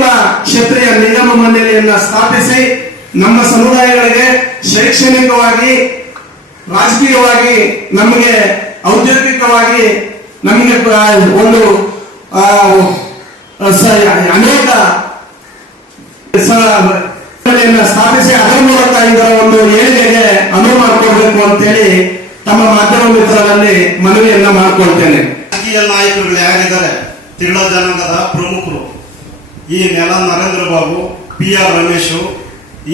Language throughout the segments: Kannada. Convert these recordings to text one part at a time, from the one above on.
ವೈಲಿಕುಲ ಕ್ಷತ್ರಿಯ ನಿಗಮ ಮಂಡಳಿಯನ್ನ ಸ್ಥಾಪಿಸಿ ನಮ್ಮ ಸಮುದಾಯಗಳಿಗೆ ಶೈಕ್ಷಣಿಕವಾಗಿ, ರಾಜಕೀಯವಾಗಿ, ನಮಗೆ ಔದ್ಯೋಗಿಕವಾಗಿ ನಮಗೆ ಒಂದು ಅನೇಕ ಸ್ಥಾಪಿಸಿ ಅದರ ಮೂಲಕ ಇದರ ಒಂದು ಏಳಿಗೆಗೆ ಅನುವು ಮಾಡಿಕೊಡ್ಬೇಕು ಅಂತೇಳಿ ತಮ್ಮ ಮಾಧ್ಯಮ ಮಿತ್ರರಲ್ಲಿ ಮನವಿಯನ್ನ ಮಾಡಿಕೊಳ್ತೇನೆ. ರಾಜಕೀಯ ನಾಯಕರುಗಳು ಯಾರಿದ್ದಾರೆ ತಿರುಳ ಜನಾಂಗದ ಪ್ರಮುಖರು. ಈ ನೆಲ ನರೇಂದ್ರ ಬಾಬು ಪಿ ಆರ್ ರಮೇಶ್,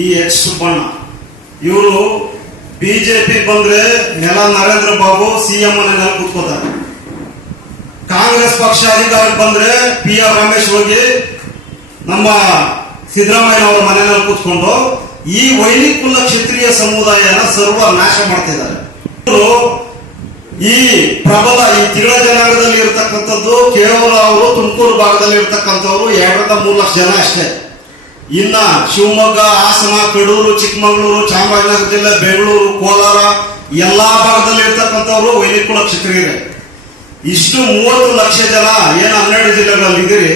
ಈ ಎಚ್. ಸುಬ್ಬಣ್ಣ. ಇವರು ಬಿಜೆಪಿ ಬಂದ್ರೆ ನೆಲ ನರೇಂದ್ರ ಬಾಬು ಸಿಎಂ ಮನೆಯಲ್ಲಿ ಕೂತ್ಕೋತಾರೆ. ಕಾಂಗ್ರೆಸ್ ಪಕ್ಷ ಅಧಿಕಾರಕ್ಕೆ ಬಂದ್ರೆ ಪಿ ಆರ್ ರಮೇಶ್ ಹೋಗಿ ನಮ್ಮ ಸಿದ್ದರಾಮಯ್ಯ ಅವರ ಮನೆಯಲ್ಲಿ ಕೂತ್ಕೊಂಡು ಈ ವೈನಿಕುಲ ಕ್ಷತ್ರಿಯ ಸಮುದಾಯನ ಸರ್ವ ನಾಶ ಮಾಡ್ತಿದ್ದಾರೆ ಈ ಪ್ರಬಲ, ಈ ತಿಗಳ ಜನಾಂಗದಲ್ಲಿ ಇರತಕ್ಕಂಥದ್ದು ಕೇವಲ ಅವರು ತುಮಕೂರು ಭಾಗದಲ್ಲಿ ಇರತಕ್ಕಂಥವ್ರು ಎರಡರಿಂದ ಮೂರು ಲಕ್ಷ ಜನ ಅಷ್ಟೇ. ಇನ್ನ ಶಿವಮೊಗ್ಗ, ಹಾಸನ, ಕಡೂರು, ಚಿಕ್ಕಮಗಳೂರು, ಚಾಮರಾಜನಗರ ಜಿಲ್ಲೆ, ಬೆಂಗಳೂರು, ಕೋಲಾರ, ಎಲ್ಲಾ ಭಾಗದಲ್ಲಿ ಇರ್ತಕ್ಕಂಥವ್ರು ವೈಲಿಕುಲ ಕ್ಷತ್ರಿಯರೇ. ಇಷ್ಟು ಮೂವತ್ತು ಲಕ್ಷ ಜನ ಏನು ಹನ್ನೆರಡು ಜಿಲ್ಲೆಗಳಲ್ಲಿ ಇದ್ದೀರಿ?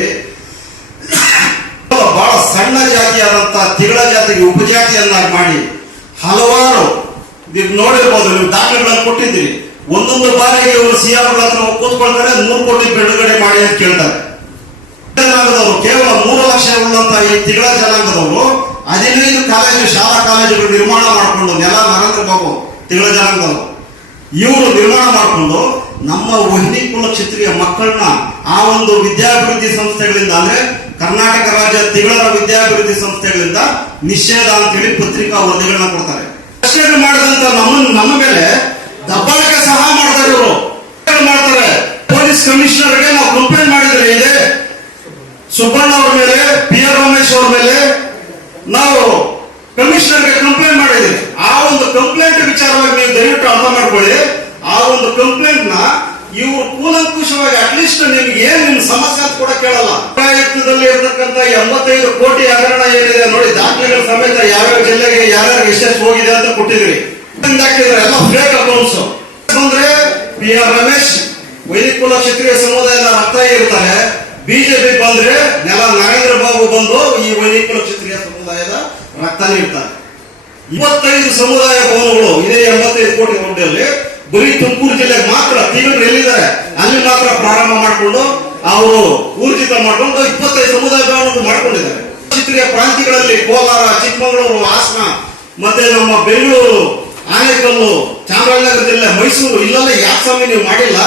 ಬಹಳ ಸಣ್ಣ ಜಾತಿಯಾದಂತ ತಿಗಳ ಜಾತಿಗೆ ಉಪಜಾತಿಯನ್ನಾಗಿ ಮಾಡಿ ಹಲವಾರು, ನೀವು ನೋಡಿರ್ಬೋದು, ನೀವು ದಾಖಲೆಗಳನ್ನು ಕೊಟ್ಟಿದ್ದೀರಿ. ಒಂದೊಂದು ಬಾರಿಗೆ ಇವರು ಸಿಎಂ ಹತ್ರ ಕೂತ್ಕೊಳ್ತಾರೆ, ನೂರು ಕೋಟಿ ಬಿಡುಗಡೆ ಮಾಡಿ ಅಂತ ಕೇಳ್ತಾರೆ. ಜನಾಂಗದವರು ಕೇವಲ ಮೂರು ಲಕ್ಷ ಉಳ್ಳಂತ ಈ ತಿಂಗಳ ಜನಾಂಗದವರು, ಹದಿನೈದು ಕಾಲೇಜು, ಶಾಲಾ ಕಾಲೇಜುಗಳು ನಿರ್ಮಾಣ ಮಾಡಿಕೊಂಡು, ನೆಲ ನರೇಂದ್ರ ಬಾಬು ತಿಂಗಳ ಜನಾಂಗದವರು. ಇವರು ನಿರ್ಮಾಣ ಮಾಡಿಕೊಂಡು, ನಮ್ಮ ವಹಿನಿ ಕುಲ ಕ್ಷೇತ್ರೀಯ ಮಕ್ಕಳನ್ನ ಆ ಒಂದು ವಿದ್ಯಾಭಿವೃದ್ಧಿ ಸಂಸ್ಥೆಗಳಿಂದ ಅಂದ್ರೆ ಕರ್ನಾಟಕ ರಾಜ್ಯ ತಿಂಗಳ ವಿದ್ಯಾಭಿವೃದ್ಧಿ ಸಂಸ್ಥೆಗಳಿಂದ ನಿಷೇಧ ಅಂತೇಳಿ ಪತ್ರಿಕಾ ವರದಿಗಳನ್ನ ಕೊಡ್ತಾರೆ ಮಾಡಿದಂತ ನಮ್ಮ ನಮ್ಮ ಮೇಲೆ ದಬ್ಬಾಳಿಕೆ ಸಹ ಮಾಡ್ತಾರೆ ಇವರು. ಮಾಡ್ತಾರೆ? ಪೊಲೀಸ್ ಕಮಿಷನರ್ಗೆ ನಾವು ಕಂಪ್ಲೇಂಟ್ ಮಾಡಿದ್ರೆ ಇದೆ. ಸುಬ್ಬಣ್ಣ ಅವ್ರ ಮೇಲೆ, ಪಿ ಆರ್ ರಮೇಶ್ ಅವ್ರ ಮೇಲೆ ನಾವು ಕಮಿಷನರ್ಗೆ ಕಂಪ್ಲೇಂಟ್ ಮಾಡಿದ್ವಿ ಆ ಒಂದು ಕಂಪ್ಲೇಂಟ್ ವಿಚಾರವಾಗಿ ನೀವು ದಯವಿಟ್ಟು ಅರ್ಥ ಮಾಡ್ಕೊಳ್ಳಿ. ಆ ಒಂದು ಕಂಪ್ಲೇಂಟ್ನ ಇವರು ಕೂಲಂಕುಷವಾಗಿ ಅಟ್ಲೀಸ್ಟ್ ನಿಮ್ಗೆ ಏನ್ ನಿಮ್ ಸಮಸ್ಯೆ ಅಂತ ಕೂಡ ಕೇಳಲ್ಲ. ಪ್ರಯತ್ನದಲ್ಲಿ ಇರತಕ್ಕಂತ ಎಂಬತ್ತೈದು ಕೋಟಿ ಹಗರಣ ಏನಿದೆ ನೋಡಿ, ದಾಖಲೆಗಳ ಸಮೇತ ಯಾವ್ಯಾವ ಜಿಲ್ಲೆಗೆ ಯಾರ್ಯಾರು ಎಷ್ಟೆಷ್ಟು ಹೋಗಿದೆ ಅಂತ ಕೊಟ್ಟಿದ್ರಿ ಎಲ್ಲ ಅಂದ್ರೆ ಪಿ ಆರ್ ರಮೇಶ್. ವೈದಿಕುಲ ಕ್ಷತ್ರಿಯ ಸಮುದಾಯದ ರಕ್ತ ಇರ್ತಾರೆ ಬಿಜೆಪಿ ಬಂದ್ರೆ ನೆಲ ನರೇಂದ್ರ ಬಾಬು ಬಂದು ಈ ವೈದಿಕುಲ ಕ್ಷತ್ರಿಯ ಸಮುದಾಯದ ರಕ್ತ ನೀಡ್ತಾರೆ. ಇಪ್ಪತ್ತೈದು ಸಮುದಾಯ ಭವನಗಳು, ಇದೇ ಎಂಬತ್ತೈದು ಕೋಟಿ ದುಡ್ಡಲ್ಲಿ ಬರೀ ತುಮಕೂರು ಜಿಲ್ಲೆಗೆ ಮಾತ್ರ ತಿಂಗಳು ಎಲ್ಲಿದ್ದಾರೆ? ಅಲ್ಲಿ ಮಾತ್ರ ಪ್ರಾರಂಭ ಮಾಡಿಕೊಂಡು, ಅವರು ಊರ್ಜಿತ ಮಾಡಿಕೊಂಡು ಇಪ್ಪತ್ತೈದು ಸಮುದಾಯ ಭವನಗಳು ಮಾಡ್ಕೊಂಡಿದ್ದಾರೆ. ಕ್ಷತ್ರಿಯ ಪ್ರಾಂತ್ಯಗಳಲ್ಲಿ ಕೋಲಾರ, ಚಿಕ್ಕಮಗಳೂರು, ಹಾಸನ, ಮತ್ತೆ ನಮ್ಮ ಬೆಂಗಳೂರು, ಆನೇಕಲ್ಲು ಚಾಮರಾಜನಗರ ಜಿಲ್ಲೆ ಮೈಸೂರು ಇಲ್ಲೆಲ್ಲ ಯಾಕೆ ಸ್ವಾಮಿ ನೀವು ಮಾಡಿಲ್ಲ?